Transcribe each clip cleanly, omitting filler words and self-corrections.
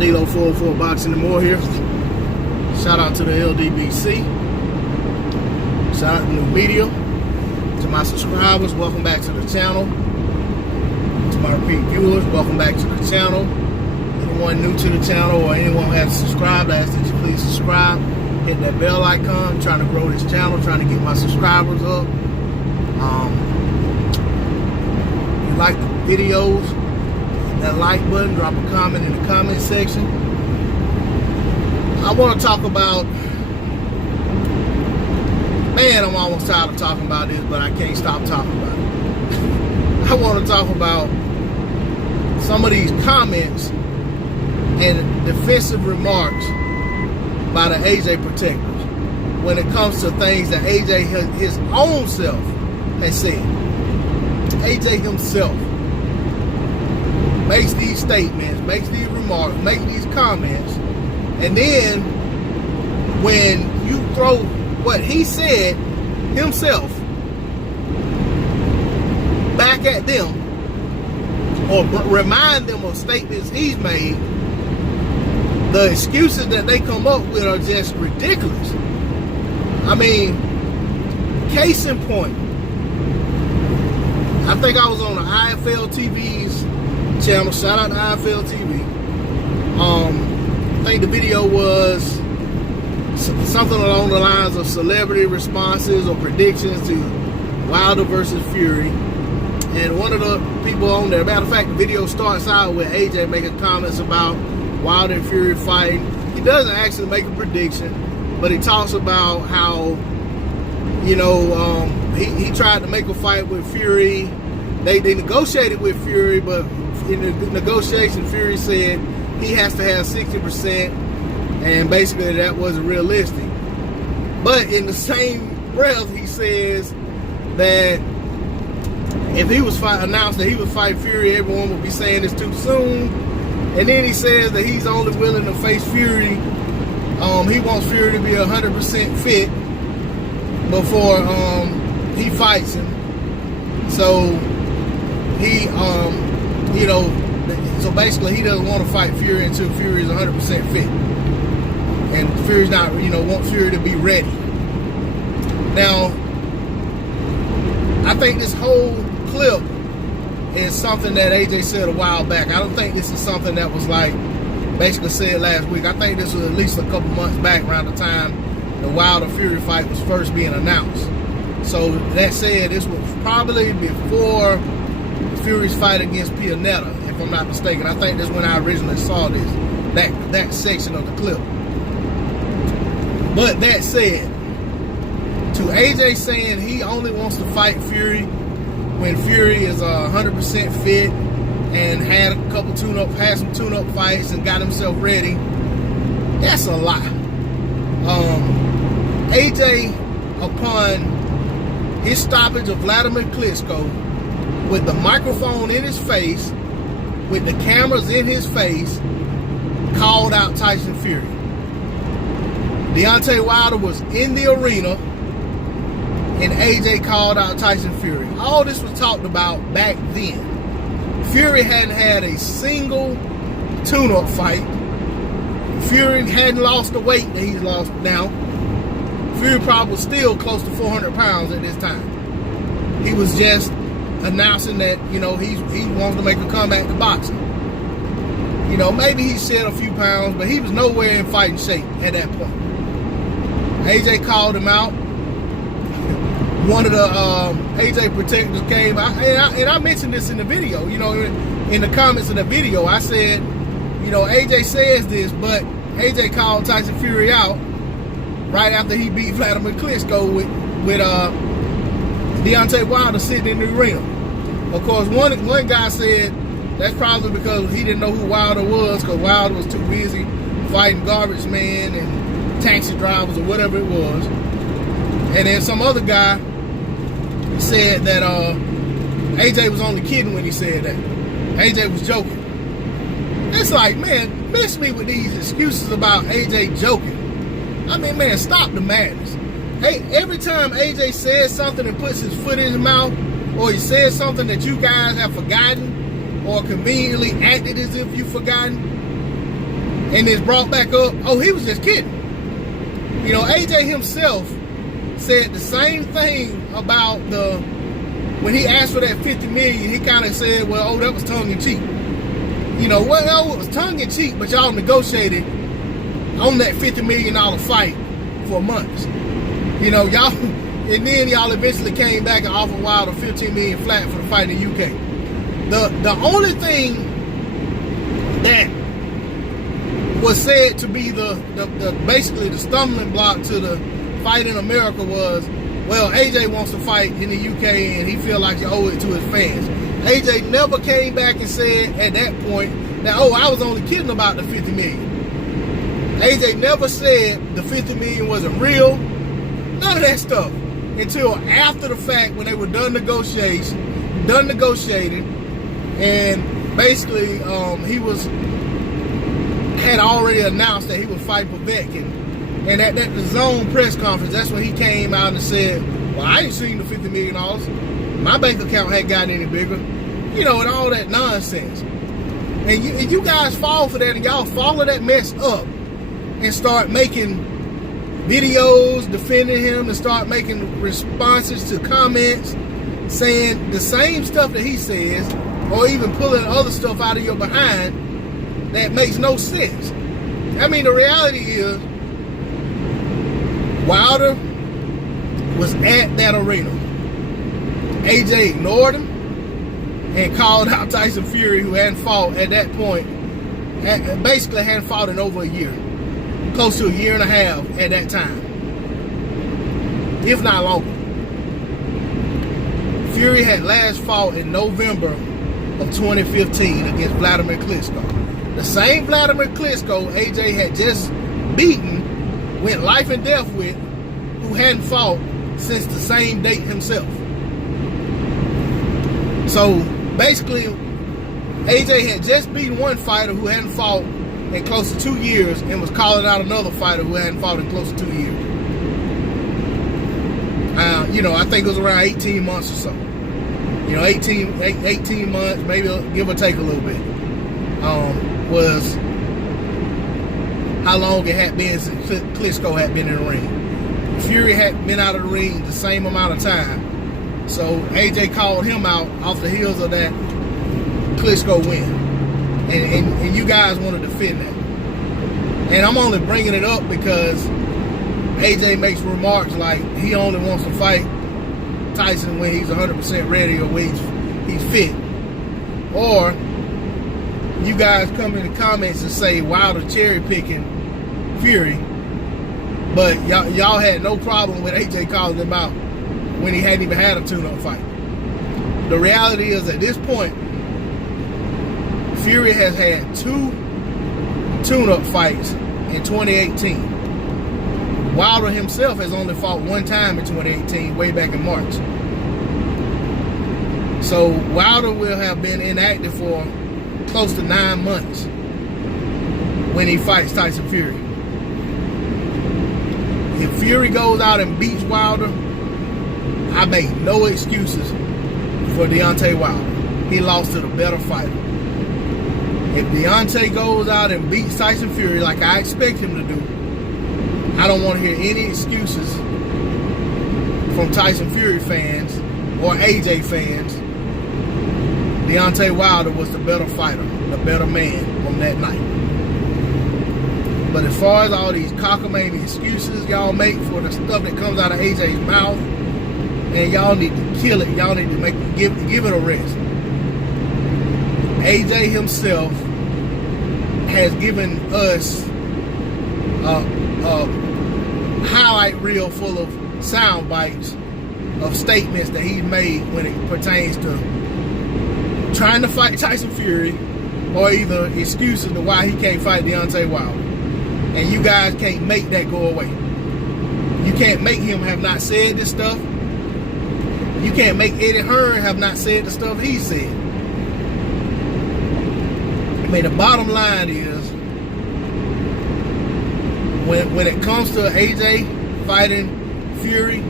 D-Lo 404 Boxing and More here. Shout out to the LDBC. Shout out to New Media. To my subscribers, welcome back to the channel. To my repeat viewers, welcome back to the channel. Anyone new to the channel or anyone who hasn't subscribed, I ask that you please subscribe. Hit that bell icon. I'm trying to grow this channel, trying to get my subscribers up. If you like the videos, hit that like button, drop a comment in the comment section. I want to talk about, man, I'm almost tired of talking about this, but I can't stop talking about it. I want to talk about some of these comments and defensive remarks by the AJ protectors when it comes to things that AJ his own self has said. AJ himself makes these statements, makes these remarks, makes these comments, and then when you throw what he said himself back at them or remind them of statements he's made, the excuses that they come up with are just ridiculous. I mean, case in point, I think I was on the IFL TV's channel. Shout out to IFL TV. I think the video was something along the lines of celebrity responses or predictions to Wilder versus Fury. And one of the people on there, matter of fact, the video starts out with AJ making comments about Wilder and Fury fighting. He doesn't actually make a prediction, but he talks about how, you know, he tried to make a fight with Fury. They negotiated with Fury, but in the negotiation, Fury said he has to have 60%, and basically that wasn't realistic. But in the same breath, he says that if he was announced that he would fight Fury, everyone would be saying it's too soon. And then he says that he's only willing to face Fury. He wants Fury to be 100% fit before he fights him. So he, you know, so basically he doesn't want to fight Fury until Fury is 100% fit. And Fury's not, you know, wants Fury to be ready. Now, I think this whole clip is something that AJ said a while back. I don't think this is something that was like basically said last week. I think this was at least a couple months back around the time the Wilder Fury fight was first being announced. So that said, this was probably before Fury's fight against Pianetta, if I'm not mistaken. I think that's when I originally saw this, that section of the clip. But that said, to AJ saying he only wants to fight Fury when Fury is 100% fit and had some tune-up fights and got himself ready, that's a lie. AJ, upon his stoppage of Vladimir Klitschko, with the microphone in his face, with the cameras in his face, called out Tyson Fury. Deontay Wilder was in the arena, and AJ called out Tyson Fury. All this was talked about back then. Fury hadn't had a single tune-up fight. Fury hadn't lost the weight that he's lost now. Fury probably was still close to 400 pounds at this time. He was just announcing that, you know, he wants to make a comeback to boxing. You know, maybe he shed a few pounds, but he was nowhere in fighting shape at that point. AJ called him out. One of the AJ protectors came out, and I mentioned this in the video, you know, in the comments of the video. I said, you know, AJ says this, but AJ called Tyson Fury out right after he beat Vladimir Klitschko with Deontay Wilder sitting in the arena. Of course, one guy said that's probably because he didn't know who Wilder was, because Wilder was too busy fighting garbage men and taxi drivers or whatever it was. And then some other guy said that AJ was only kidding when he said that. AJ was joking. It's like, man, miss me with these excuses about AJ joking. I mean, man, stop the madness. Hey, every time AJ says something and puts his foot in his mouth, or he says something that you guys have forgotten, or conveniently acted as if you've forgotten, and it's brought back up, oh, he was just kidding. You know, AJ himself said the same thing about when he asked for that $50 million, he kind of said, well, oh, that was tongue-in-cheek. You know, well, no, it was tongue-in-cheek, but y'all negotiated on that $50 million fight for months. You know, y'all, and then y'all eventually came back and offered Wilder $15 million flat for the fight in the UK. The only thing that was said to be basically the stumbling block to the fight in America was, well, AJ wants to fight in the UK and he feel like you owe it to his fans. AJ never came back and said at that point that, oh, I was only kidding about the $50 million. AJ never said the $50 million wasn't real. None of that stuff until after the fact when they were done negotiating, and basically he had already announced that he would fight Vivek, and at the Zone press conference, that's when he came out and said, well, I ain't seen the $50 million. My bank account hadn't gotten any bigger. You know, and all that nonsense. And you guys fall for that, and y'all follow that mess up and start making videos defending him and start making responses to comments saying the same stuff that he says, or even pulling other stuff out of your behind that makes no sense. I mean, the reality is, Wilder was at that arena. AJ ignored him and called out Tyson Fury, who hadn't fought at that point, basically hadn't fought in over a year, close to a year and a half at that time, if not longer. Fury had last fought in November of 2015 against Vladimir Klitschko. The same Vladimir Klitschko AJ had just beaten, went life and death with, who hadn't fought since the same date himself. So basically, AJ had just beaten one fighter who hadn't fought in close to 2 years and was calling out another fighter who hadn't fought in close to 2 years. You know, I think it was around 18 months or so. You know, 18 months, maybe give or take a little bit, was how long it had been since Klitschko had been in the ring. Fury had been out of the ring the same amount of time. So AJ called him out off the heels of that Klitschko win. And you guys want to defend that. And I'm only bringing it up because AJ makes remarks like he only wants to fight Tyson when he's 100% ready or when he's fit. Or you guys come in the comments and say Wilder cherry picking Fury, but y'all had no problem with AJ calling him out when he hadn't even had a tune-up fight. The reality is, at this point, Fury has had 2 tune-up fights in 2018. Wilder himself has only fought 1 time in 2018, way back in March. So Wilder will have been inactive for close to 9 months when he fights Tyson Fury. If Fury goes out and beats Wilder, I make no excuses for Deontay Wilder. He lost to the better fighter. If Deontay goes out and beats Tyson Fury like I expect him to do, I don't want to hear any excuses from Tyson Fury fans or AJ fans. Deontay Wilder was the better fighter, the better man on that night. But as far as all these cockamamie excuses y'all make for the stuff that comes out of AJ's mouth, and y'all need to kill it. Y'all need to give it a rest. AJ himself has given us a highlight reel full of sound bites of statements that he made when it pertains to trying to fight Tyson Fury, or either excuses to why he can't fight Deontay Wilder. And you guys can't make that go away. You can't make him have not said this stuff. You can't make Eddie Hearn have not said the stuff he said. I mean, the bottom line is, when it comes to AJ fighting Fury,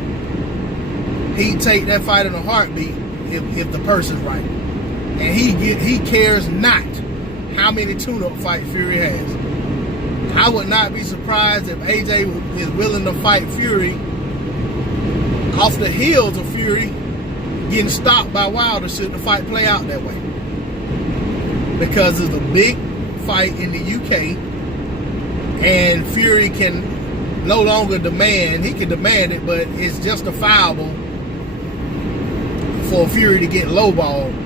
he'd take that fight in a heartbeat if the person's right. And he cares not how many tune-up fights Fury has. I would not be surprised if AJ is willing to fight Fury off the heels of Fury getting stopped by Wilder should the fight play out that way. Because it's a big fight in the UK, and Fury can no longer demand, he can demand it, but it's justifiable for Fury to get lowballed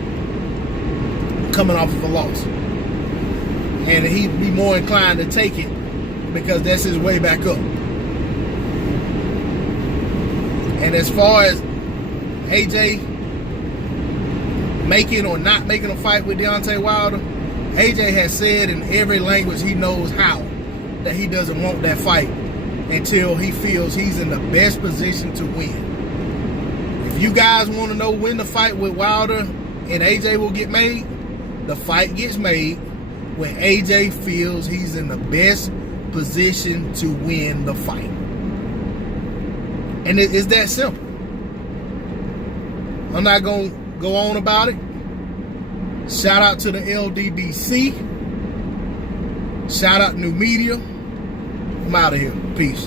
coming off of a loss. And he'd be more inclined to take it because that's his way back up. And as far as AJ making or not making a fight with Deontay Wilder, AJ has said in every language he knows how that he doesn't want that fight until he feels he's in the best position to win. If you guys want to know when the fight with Wilder and AJ will get made, the fight gets made when AJ feels he's in the best position to win the fight. And it's that simple. I'm not going to go on about it. Shout out to the LDBC. Shout out New Media. I'm out of here. Peace.